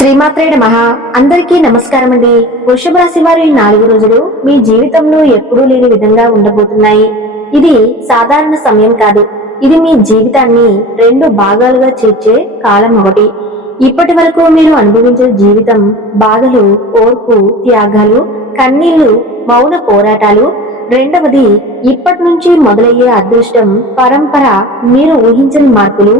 శ్రీమాత్రే నమః. అందరికీ నమస్కారం అండి. వృషభ రాశి వారి 4 రోజులు మీ జీవితంలో ఎప్పుడూ లేని విధంగా ఉండబోతున్నాయి. ఇది సాధారణ సమయం కాదు. ఇది మీ జీవితాన్ని 2 భాగాలుగా చేర్చే కాలం ఒకటి. ఇప్పటి వరకు మీరు అనుభవించిన జీవితం బాధలు, ఓర్పు, త్యాగాలు, కన్నీళ్లు, మౌన పోరాటాలు. రెండవది ఇప్పటి నుంచి మొదలయ్యే అదృష్టం, పరంపర, మీరు ఊహించని మార్పులు,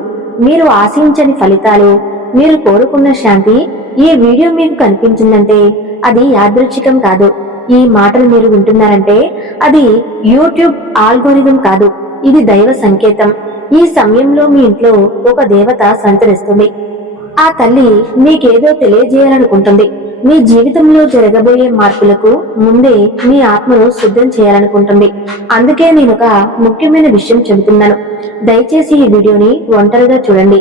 మీరు ఆశించని ఫలితాలు, మీరు కోరుకున్న శాంతి. ఈ వీడియో మీకు కనిపించిందంటే అది యాదృచ్ఛికం కాదు. ఈ మాటలు మీరు వింటున్నారంటే అది యూట్యూబ్ ఆల్గోరిథం కాదు, ఇది దైవ సంకేతం. ఈ సమయంలో మీ ఇంట్లో ఒక దేవత సంచరిస్తుంది. ఆ తల్లి మీకేదో తెలియజేయాలనుకుంటుంది. మీ జీవితంలో జరగబోయే మార్పులకు ముందే మీ ఆత్మను సిద్ధం చేయాలనుకుంటుంది. అందుకే నేను ఒక ముఖ్యమైన విషయం చెబుతున్నాను. దయచేసి ఈ వీడియోని ఒంటరిగా చూడండి.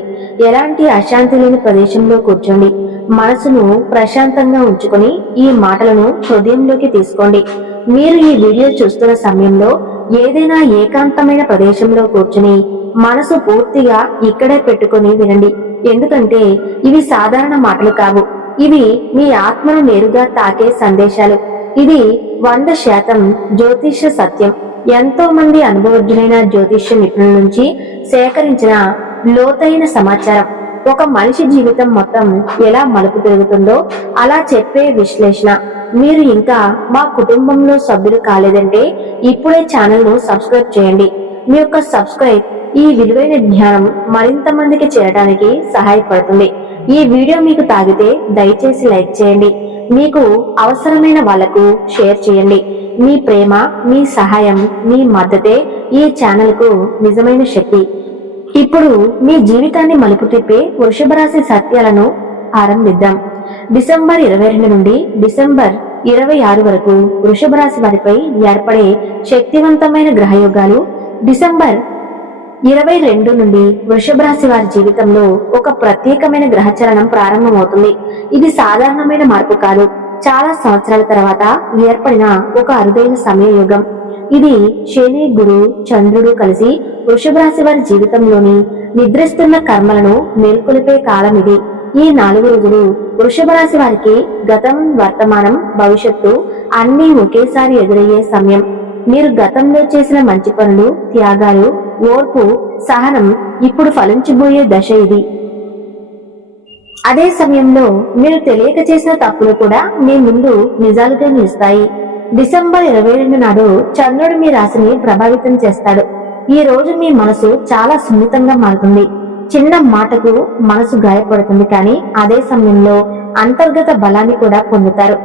ఎలాంటి అశాంతి లేని ప్రదేశంలో కూర్చోండి. మనసును ప్రశాంతంగా ఉంచుకొని ఈ మాటలను హృదయంలోకి తీసుకోండి. మీరు ఈ వీడియో చూస్తున్న సమయంలో ఏదైనా ఏకాంతమైన ప్రదేశంలో కూర్చుని మనసు పూర్తిగా ఇక్కడే పెట్టుకొని వినండి. ఎందుకంటే ఇవి సాధారణ మాటలు కావు. ఇవి మీ ఆత్మను నేరుగా తాకే సందేశాలు. ఇది 100% జ్యోతిష్య సత్యం. ఎంతో మంది అనుభవజ్ఞులైన జ్యోతిష్య నిపుణుల నుంచి సేకరించిన లోతైన సమాచారం. ఒక మనిషి జీవితం మొత్తం ఎలా మలుపు తిరుగుతుందో అలా చెప్పే విశ్లేషణ. మీరు ఇంకా మా కుటుంబంలో సభ్యులు కాలేదంటే ఇప్పుడే ఛానల్ ను సబ్స్క్రైబ్ చేయండి. మీ యొక్క సబ్స్క్రైబ్ ఈ విలువైన జ్ఞానం మరింత మందికి చేరడానికి సహాయపడుతుంది. ఈ వీడియో మీకు తాగితే దయచేసి లైక్ చేయండి. మీకు అవసరమైన వాళ్లకు షేర్ చేయండి. మీ ప్రేమ, మీ సహాయం, మీ మద్దతే ఈ ఛానల్ కు నిజమైన శక్తి. ఇప్పుడు మీ జీవితాన్ని మలుపు తిప్పే వృషభ రాశి సత్యాలను ఆరంభిద్దాం. డిసెంబర్ 22 నుండి డిసెంబర్ 26 వరకు వృషభ రాశి వారిపై ఏర్పడే శక్తివంతమైన గ్రహయోగాలు. డిసెంబర్ 22 నుండి వృషభ రాశి వారి జీవితంలో ఒక ప్రత్యేకమైన గ్రహచలనం ప్రారంభమవుతుంది. ఇది సాధారణమైన మార్పు కాదు. చాలా సంవత్సరాల తర్వాత ఏర్పడిన ఒక అరుదైన సమయయుగం. ఇది శని, గురు, చంద్రుడు కలిసి వృషభ రాశి వారి జీవితంలోని నిద్రిస్తున్న కర్మలను మేల్కొలిపే కాలం ఇది. ఈ 4 రోజులు వృషభ రాశి వారికి గతం, వర్తమానం, భవిష్యత్తు అన్నీ ఒకేసారి ఎదురయ్యే సమయం. మీరు గతంలో చేసిన మంచి పనులు, త్యాగాలు, ఓర్పు, సహనం ఇప్పుడు ఫలించబోయే దశ ఇది. అదే సమయంలో మీరు తెలియక చేసిన తప్పులు కూడా మీ ముందు నిజాలుగా నిలుస్తాయి. డిసెంబర్ 22 నాడు చంద్రుడు మీ రాశిని ప్రభావితం చేస్తాడు. ఈ రోజు మీ మనసు చాలా సున్నితంగా మారుతుంది. చిన్న మాటకు మనసు గాయపడుతుంది, కానీ అదే సమయంలో అంతర్గత బలాన్ని కూడా పొందుతారు.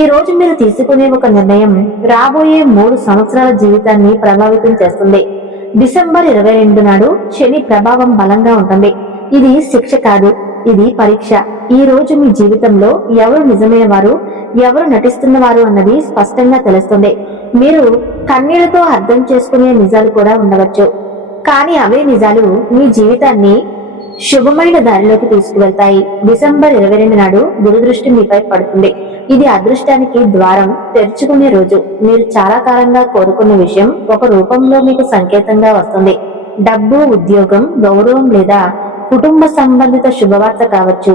ఈ రోజు మీరు తీసుకునే ఒక నిర్ణయం రాబోయే 3 సంవత్సరాల జీవితాన్ని ప్రభావితం చేస్తుంది. డిసెంబర్ 22 నాడు శని ప్రభావం బలంగా ఉంటుంది. ఇది శిక్ష కాదు, ఇది పరీక్ష. ఈ రోజు మీ జీవితంలో ఎవరు నిజమైన వారు, ఎవరు నటిస్తున్నవారు అన్నది స్పష్టంగా తెలుస్తుంది. మీరు కన్నీళ్లతో అర్థం చేసుకునే నిజాలు కూడా ఉండవచ్చు, కానీ అవే నిజాలు మీ జీవితాన్ని శుభమైన దారిలోకి తీసుకువెళ్తాయి. డిసెంబర్ 22 నాడు గురు దృష్టి మీపై పడుతుంది. ఇది అదృష్టానికి ద్వారం తెరుచుకునే రోజు. మీరు చాలా కాలంగా కోరుకున్న విషయం ఒక రూపంలో మీకు సంకేతంగా వస్తుంది. డబ్బు, ఉద్యోగం, గౌరవం లేదా కుటుంబ సంబంధిత శుభవార్త కావచ్చు.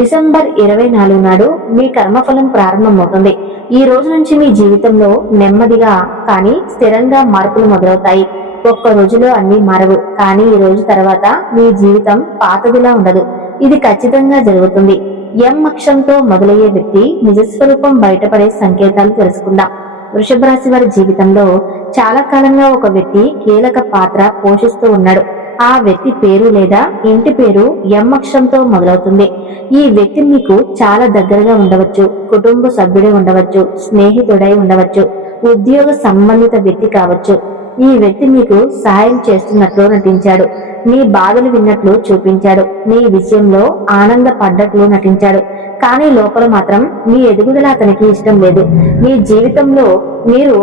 డిసెంబర్ 24 నాడు మీ కర్మఫలం ప్రారంభమవుతుంది. ఈ రోజు నుంచి మీ జీవితంలో నెమ్మదిగా కానీ స్థిరంగా మార్పులు మొదలవుతాయి. ఒక్క రోజులో అన్ని మారవు, కానీ ఈ రోజు తర్వాత మీ జీవితం పాతదిలా ఉండదు. ఇది ఖచ్చితంగా జరుగుతుంది. ఎం అక్షరంతో మొదలయ్యే వ్యక్తి నిజస్వరూపం బయటపడే సంకేతాలు తెలుసుకుందాం. వృషభ రాశి వారి జీవితంలో చాలా కాలంగా ఒక వ్యక్తి కీలక పాత్ర పోషిస్తూ ఉన్నాడు. ఆ వ్యక్తి పేరు లేదా ఇంటి పేరు ఎం అక్షరంతో మొదలవుతుంది. ఈ వ్యక్తి మీకు చాలా దగ్గరగా ఉండవచ్చు, కుటుంబ సభ్యుడే ఉండవచ్చు, స్నేహితుడై ఉండవచ్చు, ఉద్యోగ సంబంధిత వ్యక్తి కావచ్చు. ఈ వ్యక్తి మీకు సహాయం చేస్తున్నట్లు నటించాడు, మీ బాధలు విన్నట్లు చూపించాడు, మీ విషయంలో ఆనందపడ్డట్లు నటించాడు, కానీ లోపల మాత్రం మీ ఎదుగుదల అతనికి ఇష్టం లేదు. మీ జీవితంలో మీరు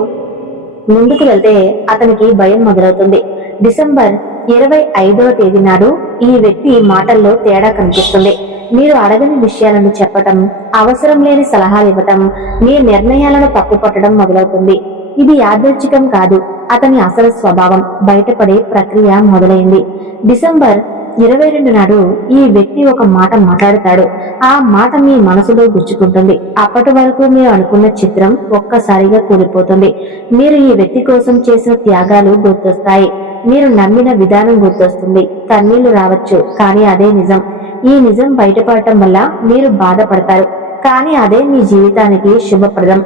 ముందుకు వెళ్తే అతనికి భయం మొదలవుతుంది. డిసెంబర్ 25వ తేదీ నాడు ఈ వ్యక్తి మాటల్లో తేడా కనిపిస్తుంది. మీరు అడగని విషయాలను చెప్పటం, అవసరం లేని సలహాలు ఇవ్వటం, మీ నిర్ణయాలను తప్పుపట్టడం మొదలవుతుంది. ఇది యాదృచ్ఛికం కాదు, అతని అసలు స్వభావం బయటపడే ప్రక్రియ మొదలైంది. డిసెంబర్ 22 నాడు ఈ వ్యక్తి ఒక మాట మాట్లాడతాడు. ఆ మాట మీ మనసులో గుచ్చుకుంటుంది. అప్పటి వరకు మీరు అనుకున్న చిత్రం ఒక్కసారిగా కూలిపోతుంది. మీరు ఈ వ్యక్తి కోసం చేసిన త్యాగాలు గుర్తొస్తాయి. మీరు నమ్మిన విధానం గుర్తొస్తుంది. కన్నీళ్లు రావచ్చు, కానీ అదే నిజం. ఈ నిజం బయటపడటం వల్ల మీరు బాధపడతారు, కానీ అదే మీ జీవితానికి శుభప్రదం.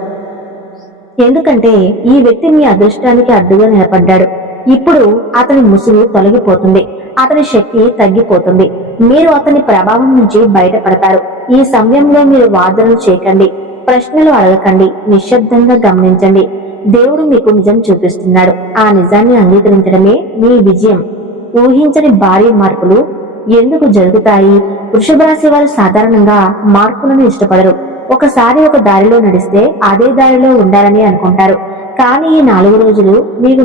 ఎందుకంటే ఈ వ్యక్తి మీ అదృష్టానికి అడ్డుగా నిలబడ్డాడు. ఇప్పుడు అతని ముసుగు తొలగిపోతుంది, అతని శక్తి తగ్గిపోతుంది. మీరు అతని ప్రభావం నుంచి బయటపడతారు. ఈ సమయంలో మీరు వాదనలు చేయకండి, ప్రశ్నలు అడగకండి, నిశ్శబ్దంగా గమనించండి. దేవుడు మీకు నిజం చూపిస్తున్నాడు. ఆ నిజాన్ని అంగీకరించడమే మీ విజయం. ఊహించని భారీ మార్పులు ఎందుకు జరుగుతాయి? వృషభ రాశి వారు సాధారణంగా మార్పులను ఇష్టపడరు. ఒకసారి ఒక దారిలో నడిస్తే అదే దారిలో ఉండాలని అనుకుంటారు. కానీ ఈ 4 రోజులు మీకు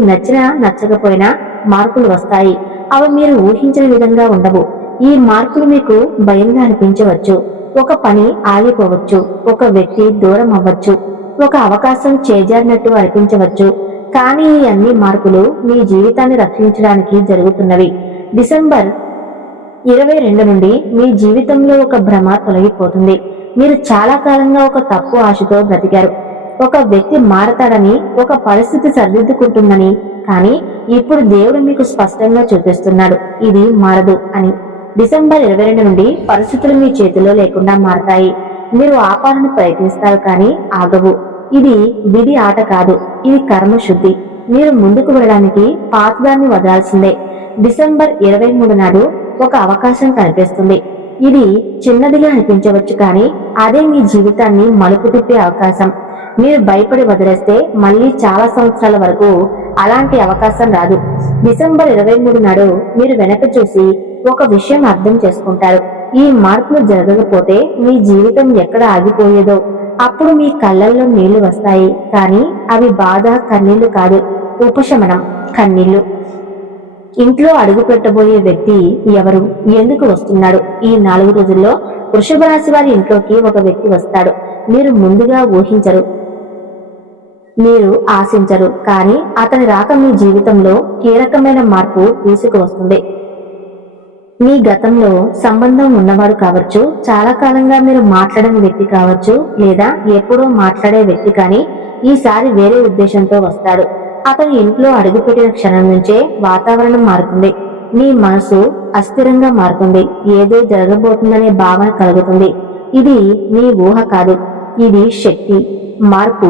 నచ్చకపోయినా మార్పులు వస్తాయి. అవి మీరు ఊహించిన విధంగా ఉండవు. ఈ మార్పులు మీకు భయంగా అనిపించవచ్చు. ఒక పని ఆగిపోవచ్చు, ఒక వ్యక్తి దూరం అవ్వచ్చు, ఒక అవకాశం చేజారినట్టు అనిపించవచ్చు. కానీ ఈ అన్ని మార్పులు మీ జీవితాన్ని రక్షించడానికి జరుగుతున్నవి. డిసెంబర్ 22 నుండి మీ జీవితంలో ఒక భ్రమ తొలగిపోతుంది. మీరు చాలా కాలంగా ఒక తప్పు ఆశతో బ్రతికారు. ఒక వ్యక్తి మారతాడని, ఒక పరిస్థితి సరిదిద్దుకుంటుందని. కానీ ఇప్పుడు దేవుడు మీకు స్పష్టంగా చూపిస్తున్నాడు, ఇది మారదు అని. డిసెంబర్ 22 నుండి పరిస్థితులు మీ చేతిలో లేకుండా మారతాయి. మీరు ఆపాలని ప్రయత్నిస్తారు, కానీ ఆగవు. ఇది విధి ఆట కాదు, ఇది కర్మశుద్ధి. మీరు ముందుకు వెళ్ళడానికి పాతదాన్ని వదలాల్సిందే. డిసెంబర్ 23 నాడు ఒక అవకాశం కనిపిస్తుంది. ఇది చిన్నదిగా అనిపించవచ్చు, కానీ అదే మీ జీవితాన్ని మలుపు తిప్పే అవకాశం. మీరు భయపడి వదిలేస్తే మళ్ళీ చాలా సంవత్సరాల వరకు అలాంటి అవకాశం రాదు. డిసెంబర్ 23 నాడు మీరు వెనక చూసి ఒక విషయం అర్థం చేసుకుంటారు. ఈ మార్పులు జరగకపోతే మీ జీవితం ఎక్కడ ఆగిపోయేదో. అప్పుడు మీ కళ్ళల్లో నీళ్లు వస్తాయి, కానీ అవి బాధ కన్నీళ్లు కాదు, ఉపశమనం కన్నీళ్లు. ఇంట్లో అడుగు పెట్టబోయే వ్యక్తి ఎవరు, ఎందుకు వస్తున్నాడు? ఈ 4 రోజుల్లో వృషభ రాశి వారి ఇంట్లోకి ఒక వ్యక్తి వస్తాడు. మీరు ముందుగా ఊహించరు, మీరు ఆశించరు, కానీ అతని రాక మీ జీవితంలో కీలకమైన మార్పు తీసుకువస్తుంది. మీ గతంలో సంబంధం ఉన్నవాడు కావచ్చు, చాలా కాలంగా మీరు మాట్లాడని వ్యక్తి కావచ్చు, లేదా ఎప్పుడో మాట్లాడే వ్యక్తి, కానీ ఈసారి వేరే ఉద్దేశంతో వస్తాడు. అతను ఇంట్లో అడుగుపెట్టిన క్షణం నుంచే వాతావరణం మారుతుంది. మీ మనసు అస్థిరంగా మారుతుంది. ఏదో జరగబోతుందనే భావన కలుగుతుంది. ఇది మీ ఊహ కాదు, ఇది శక్తి మార్పు.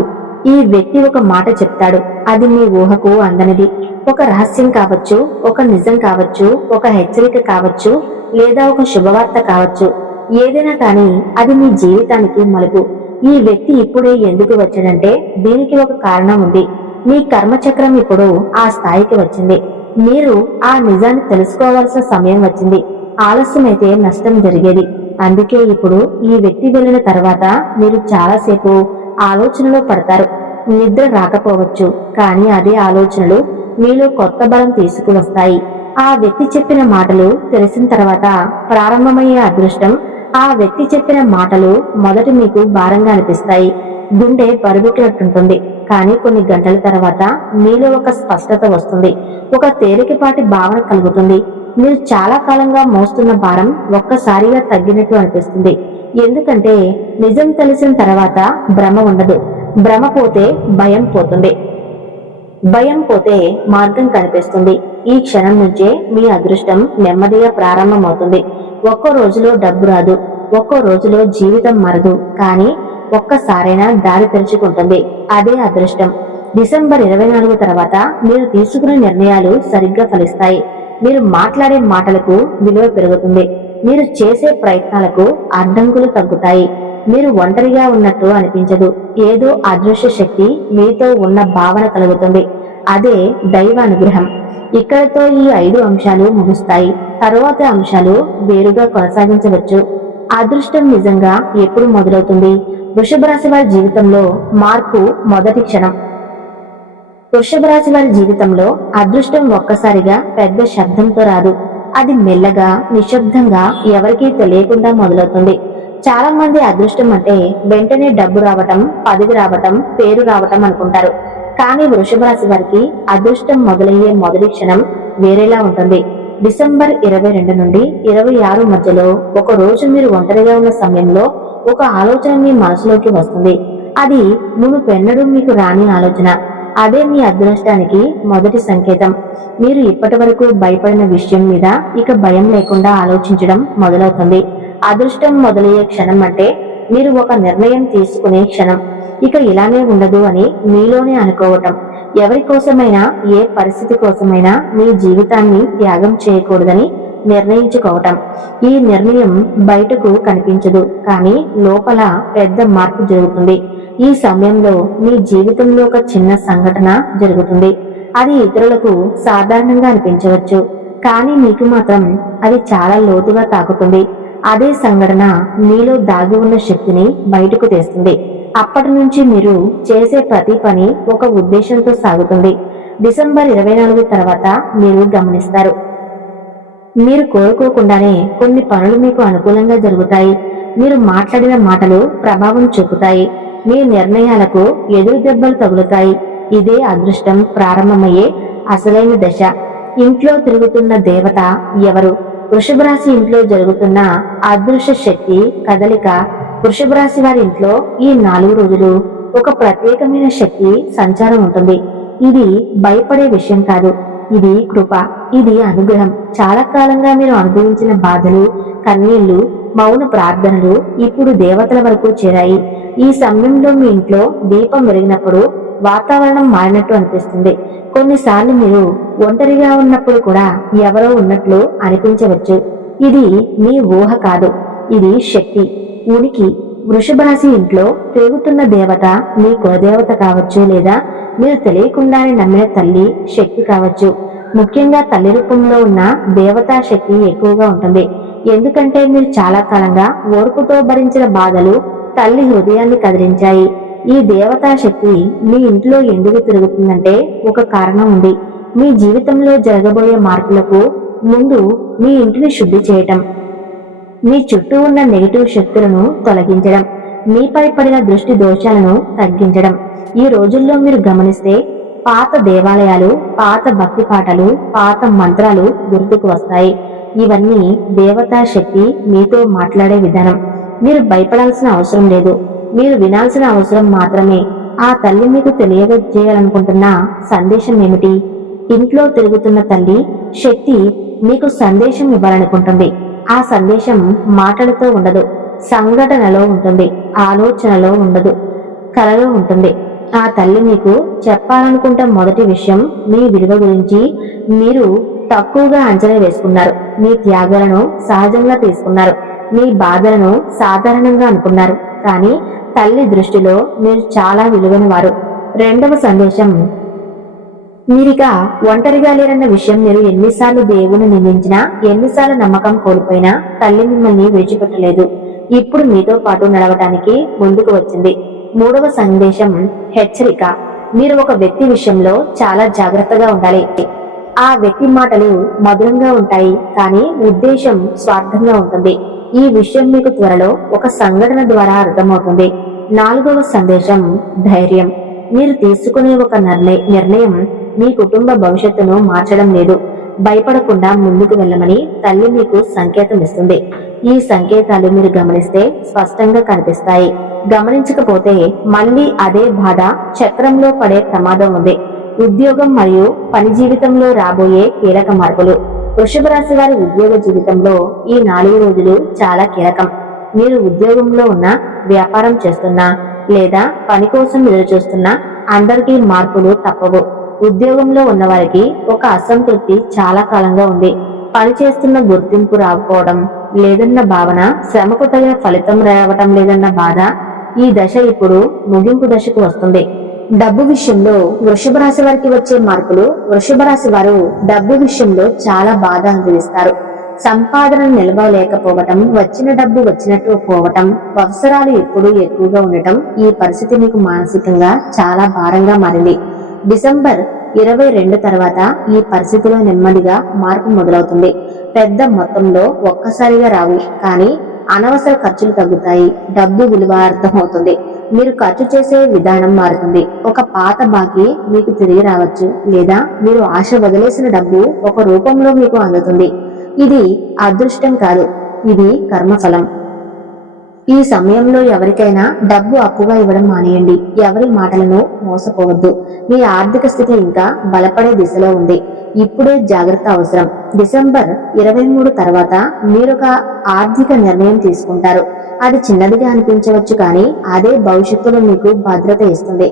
ఈ వ్యక్తి ఒక మాట చెప్తాడు, అది మీ ఊహకు అందనిది. ఒక రహస్యం కావచ్చు, ఒక నిజం కావచ్చు, ఒక హెచ్చరిక కావచ్చు, లేదా ఒక శుభవార్త కావచ్చు. ఏదైనా కానీ అది మీ జీవితానికి మలుపు. ఈ వ్యక్తి ఇప్పుడే ఎందుకు వచ్చాడంటే దీనికి ఒక కారణం ఉంది. మీ కర్మచక్రం ఇప్పుడు ఆ స్థాయికి వచ్చింది. మీరు ఆ నిజాన్ని తెలుసుకోవాల్సిన సమయం వచ్చింది. ఆలస్యమైతే నష్టం జరిగేది. అందుకే ఇప్పుడు ఈ వ్యక్తి వెళ్ళిన తర్వాత మీరు చాలాసేపు ఆలోచనలో పడతారు. నిద్ర రాకపోవచ్చు, కానీ అదే ఆలోచనలు మీలో కొత్త బలం తీసుకువస్తాయి. ఆ వ్యక్తి చెప్పిన మాటలు తెలిసిన తర్వాత ప్రారంభమయ్యే అదృష్టం. ఆ వ్యక్తి చెప్పిన మాటలు మొదట మీకు భారంగా అనిపిస్తాయి, గుండె బరువెక్కినట్టుంటుంది. కానీ కొన్ని గంటల తర్వాత మీలో ఒక స్పష్టత వస్తుంది, ఒక తేలికపాటి భావన కలుగుతుంది. మీరు చాలా కాలంగా మోస్తున్న భారం ఒక్కసారిగా తగ్గినట్టు అనిపిస్తుంది. ఎందుకంటే నిజం తెలిసిన తర్వాత భ్రమ ఉండదు. భ్రమ పోతే భయం పోతుంది, భయం పోతే మార్గం కనిపిస్తుంది. ఈ క్షణం నుంచే మీ అదృష్టం నెమ్మదిగా ప్రారంభమవుతుంది. ఒక్కో రోజులో డబ్బు రాదు, ఒక్కో రోజులో జీవితం మారదు, కానీ ఒక్కసారైనా దారి తెరుచుకుంటుంది. అదే అదృష్టం. డిసెంబర్ 24 తర్వాత మీరు తీసుకునే నిర్ణయాలు సరిగ్గా ఫలిస్తాయి. మీరు మాట్లాడే మాటలకు విలువ పెరుగుతుంది. మీరు చేసే ప్రయత్నాలకు అడ్డంకులు తగ్గుతాయి. మీరు ఒంటరిగా ఉన్నట్టు అనిపించదు. ఏదో అదృశ్య శక్తి మీతో ఉన్న భావన కలుగుతుంది. అదే దైవ అనుగ్రహం. ఇక్కడితో ఈ 5 అంశాలు ముగుస్తాయి. తరువాత అంశాలు వేరుగా కొనసాగించవచ్చు. అదృష్టం నిజంగా ఎప్పుడు మొదలవుతుంది? వృషభ రాశి వారి జీవితంలో మార్పు మొదటి క్షణం. వృషభ రాశి వారి జీవితంలో అదృష్టం ఒక్కసారిగా పెద్ద శబ్దంతో రాదు. అది మెల్లగా, నిశ్శబ్దంగా, ఎవరికీ తెలియకుండా మొదలవుతుంది. చాలా మంది అదృష్టం అంటే వెంటనే డబ్బు రావటం, పదవి రావటం, పేరు రావటం అనుకుంటారు. కానీ వృషభ రాశి వారికి అదృష్టం మొదలయ్యే మొదటి క్షణం వేరేలా ఉంటుంది. డిసెంబర్ 22 నుండి 26 మధ్యలో ఒక రోజు మీరు ఒంటరిగా ఉన్న సమయంలో ఒక ఆలోచన మీ మనసులోకి వస్తుంది. అది మునుపెన్నడూ మీకు రాని ఆలోచన. అదే మీ అదృష్టానికి మొదటి సంకేతం. మీరు ఇప్పటి వరకు భయపడిన విషయం మీద ఇక భయం లేకుండా ఆలోచించడం మొదలవుతుంది. అదృష్టం మొదలయ్యే క్షణం అంటే మీరు ఒక నిర్ణయం తీసుకునే క్షణం. ఇక ఇలానే ఉండదు అని మీలోనే అనుకోవటం. ఎవరి కోసమైనా ఏ పరిస్థితి కోసమైనా మీ జీవితాన్ని త్యాగం చేయకూడదని నిర్ణయించుకోవటం. ఈ నిర్ణయం బయటకు కనిపించదు, కానీ లోపల పెద్ద మార్పు జరుగుతుంది. ఈ సమయంలో మీ జీవితంలో ఒక చిన్న సంఘటన జరుగుతుంది. అది ఇతరులకు సాధారణంగా అనిపించవచ్చు, కానీ మీకు మాత్రం అది చాలా లోతుగా తాకుతుంది. అదే సంఘటన మీలో దాగి ఉన్న శక్తిని బయటకు తెస్తుంది. అప్పటి నుంచి మీరు చేసే ప్రతి పని ఒక ఉద్దేశంతో సాగుతుంది. డిసెంబర్ 24 తర్వాత మీరు గమనిస్తారు, మీరు కోరుకోకుండానే కొన్ని పనులు మీకు అనుకూలంగా జరుగుతాయి. మీరు మాట్లాడిన మాటలు ప్రభావం చూపుతాయి. మీ నిర్ణయాలకు ఎదురు దెబ్బలు తగులుతాయి. ఇదే అదృష్టం ప్రారంభమయ్యే అసలైన దశ. ఇంట్లో తిరుగుతున్న దేవత ఎవరు? వృషభ రాశి ఇంట్లో జరుగుతున్న అదృశ్య శక్తి కదలిక. వృషభ రాశి వారి ఇంట్లో ఈ 4 రోజులు ఒక ప్రత్యేకమైన శక్తి సంచారం ఉంటుంది. ఇది భయపడే విషయం కాదు, ఇది కృప, ఇది అనుగ్రహం. చాలా కాలంగా మీరు అనుభవించిన బాధలు, కన్నీళ్లు, మౌన ప్రార్థనలు ఇప్పుడు దేవతల వరకు చేరాయి. ఈ సమయంలో మీ ఇంట్లో దీపం వెలిగినప్పుడు వాతావరణం మారినట్టు అనిపిస్తుంది. కొన్నిసార్లు మీరు ఒంటరిగా ఉన్నప్పుడు కూడా ఎవరో ఉన్నట్లు అనిపించవచ్చు. ఇది మీ ఊహ కాదు, ఇది శక్తి, ఉనికి. వృషభ రాశి ఇంట్లో తిరుగుతున్న దేవత మీ కులదేవత కావచ్చు, లేదా మీరు తెలియకుండానే నమ్మిన తల్లి శక్తి కావచ్చు. ముఖ్యంగా తల్లి రూపంలో ఉన్న దేవతా శక్తి ఎక్కువగా ఉంటుంది. ఎందుకంటే మీరు చాలా కాలంగా ఓర్పుతో భరించిన బాధలు తల్లి హృదయాన్ని కదిలించాయి. ఈ దేవతా శక్తి మీ ఇంట్లో ఎందుకు తిరుగుతుందంటే ఒక కారణం ఉంది. మీ జీవితంలో జరగబోయే మార్పులకు ముందు మీ ఇంటిని శుద్ధి చేయటం, మీ చుట్టూ ఉన్న నెగిటివ్ శక్తులను తొలగించడం, మీపై పడిన దృష్టి దోషాలను తగ్గించడం. ఈ రోజుల్లో మీరు గమనిస్తే పాత దేవాలయాలు, పాత భక్తి పాటలు, పాత మంత్రాలు గుర్తుకు వస్తాయి. ఇవన్నీ దేవతా శక్తి మీతో మాట్లాడే విధానం. మీరు భయపడాల్సిన అవసరం లేదు, మీరు వినాల్సిన అవసరం మాత్రమే. ఆ తల్లి మీకు తెలియజేయాలనుకుంటున్న సందేశం ఏమిటి? ఇంట్లో తిరుగుతున్న తల్లి శక్తి మీకు సందేశం ఇవ్వాలనుకుంటుంది. ఆ సందేశం మాటలతో ఉండదు, సంఘటనలో ఉంటుంది, ఆలోచనలో ఉండదు, కలలో ఉంటుంది. ఆ తల్లి మీకు చెప్పాలనుకుంటే మొదటి విషయం మీ విలువ గురించి. మీరు తక్కువగా అంచనా వేసుకున్నారు, మీ త్యాగాలను సహజంగా తీసుకున్నారు, మీ బాధలను సాధారణంగా అనుకున్నారు. కానీ తల్లి దృష్టిలో మీరు చాలా విలువైన వారు. రెండవ సందేశం, మీరిక ఒంటరిగా లేరన్న విషయం. మీరు ఎన్నిసార్లు దేవుని నిందించినా, ఎన్నిసార్లు నమ్మకం కోల్పోయినా తల్లి మిమ్మల్ని విడిచిపెట్టలేదు. ఇప్పుడు మీతో పాటు నడవటానికి ముందుకు వచ్చింది. మూడవ సందేశం, హెచ్చరిక. మీరు ఒక వ్యక్తి విషయంలో చాలా జాగ్రత్తగా ఉండాలి. ఆ వ్యక్తి మాటలు మధురంగా ఉంటాయి, కానీ ఉద్దేశం స్వార్థంగా ఉంటుంది. ఈ విషయం మీకు త్వరలో ఒక సంఘటన ద్వారా అర్థమవుతుంది. నాలుగవ సందేశం, ధైర్యం. మీరు తీసుకునే ఒక నిర్ణయం మీ కుటుంబ భవిష్యత్తును మార్చడం లేదు. భయపడకుండా ముందుకు వెళ్ళమని తల్లి మీకు సంకేతం ఇస్తుంది. ఈ సంకేతాలు మీరు గమనిస్తే స్పష్టంగా కనిపిస్తాయి. గమనించకపోతే మళ్ళీ అదే బాధ చక్రంలో పడే ప్రమాదం ఉంది. ఉద్యోగం మరియు పని జీవితంలో రాబోయే కీలక మార్పులు. వృషభ రాశి వారి ఉద్యోగ జీవితంలో ఈ 4 రోజులు చాలా కీలకం. మీరు ఉద్యోగంలో ఉన్న, వ్యాపారం చేస్తున్నా లేదా పని కోసం ఎదురు చూస్తున్నా అందరికీ మార్పులు తప్పవు. ఉద్యోగంలో ఉన్న వారికి ఒక అసంతృప్తి చాలా కాలంగా ఉంది. పని చేస్తున్న గుర్తింపు రాకపోవడం లేదన్న భావన, శ్రమకు తగిన ఫలితం రావటం లేదన్న బాధ. ఈ దశ ఇప్పుడు ముగింపు దశకు వస్తుంది. డబ్బు విషయంలో వృషభ రాశి వారికి వచ్చే మార్పులు. వృషభ రాశి వారు డబ్బు విషయంలో చాలా బాధ అనుభవిస్తారు. సంపాదన నిలవలేకపోవటం, వచ్చిన డబ్బు వచ్చినట్టు పోవటం, అవసరాలు ఎప్పుడూ ఎక్కువగా ఉండటం. ఈ పరిస్థితి మీకు మానసికంగా చాలా భారంగా మారింది. డిసెంబర్ 22 తర్వాత ఈ పరిస్థితిలో నెమ్మదిగా మార్పు మొదలవుతుంది. పెద్ద మొత్తంలో ఒక్కసారిగా రావు, కానీ అనవసర ఖర్చులు తగ్గుతాయి. డబ్బు విలువ అర్థమవుతుంది. మీరు ఖర్చు చేసే విధానం మారుతుంది. ఒక పాత బాకీ మీకు తిరిగి రావచ్చు, లేదా మీరు ఆశ వదిలేసిన డబ్బు ఒక రూపంలో మీకు అందుతుంది. ఇది అదృష్టం కాదు, ఇది కర్మఫలం. ఈ సమయంలో ఎవరికైనా డబ్బు అప్పుగా ఇవ్వడం మానేయండి. ఎవరి మాటలను మోసపోవద్దు. మీ ఆర్థిక స్థితి ఇంకా బలపడే దిశలో ఉంది. ఇప్పుడే జాగ్రత్త అవసరం. డిసెంబర్ 23 తర్వాత మీరొక ఆర్థిక నిర్ణయం తీసుకుంటారు. అది చిన్నదిగా అనిపించవచ్చు, కానీ అదే భవిష్యత్తులో మీకు భద్రత ఇస్తుంది.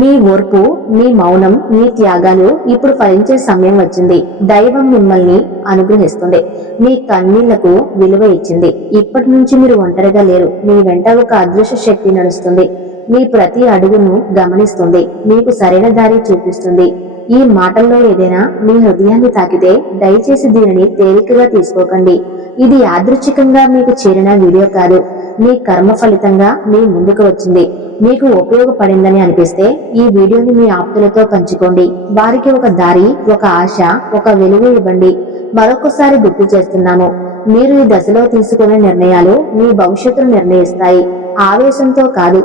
మీ ఓర్పు, మీ మౌనం, మీ త్యాగాలు ఇప్పుడు ఫలించే సమయం వచ్చింది. దైవం మిమ్మల్ని అనుగ్రహిస్తుంది. మీ కన్నీళ్లకు విలువ ఇచ్చింది. ఇప్పటి నుంచి మీరు ఒంటరిగా లేరు. మీ వెంట ఒక అదృశ్య శక్తి నడుస్తుంది. మీ ప్రతి అడుగును గమనిస్తుంది. మీకు సరైన దారి చూపిస్తుంది. ఈ మాటల్లో ఏదైనా మీ హృదయాన్ని తాకితే దయచేసి దీనిని తేలికగా తీసుకోకండి. ఇది యాదృచ్ఛికంగా మీకు చేరిన వీడియో కాదు. మీ కర్మ ఫలితంగా మీ ముందుకు వచ్చింది. మీకు ఉపయోగపడిందని అనిపిస్తే ఈ వీడియోని మీ ఆప్తులతో పంచుకోండి. వారికి ఒక దారి, ఒక ఆశ, ఒక వెలుగు ఇవ్వండి. మరొకసారి గుర్తు చేస్తున్నాము, మీరు ఈ దశలో తీసుకునే నిర్ణయాలు మీ భవిష్యత్తును నిర్ణయిస్తాయి. ఆవేశంతో కాదు,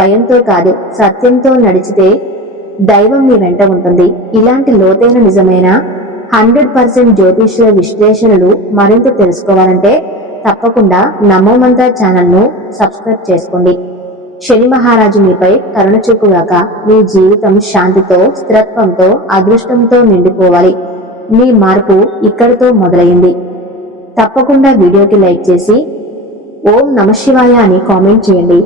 భయంతో కాదు, సత్యంతో నడిచితే దైవం మీ వెంట ఉంటుంది. ఇలాంటి లోతైన నిజమైన 100% జ్యోతిష్య విశ్లేషణలు మరింత తెలుసుకోవాలంటే తప్పకుండా నమో మంత్ర ఛానల్ను సబ్స్క్రైబ్ చేసుకోండి. శని మహారాజు మీపై కరుణ చూపుగాక. మీ జీవితం శాంతితో, స్థిరత్వంతో, అదృష్టంతో నిండిపోవాలి. మీ మార్పు ఇక్కడితో మొదలైంది. తప్పకుండా వీడియోకి లైక్ చేసి ఓం నమః శివాయ అని కామెంట్ చేయండి.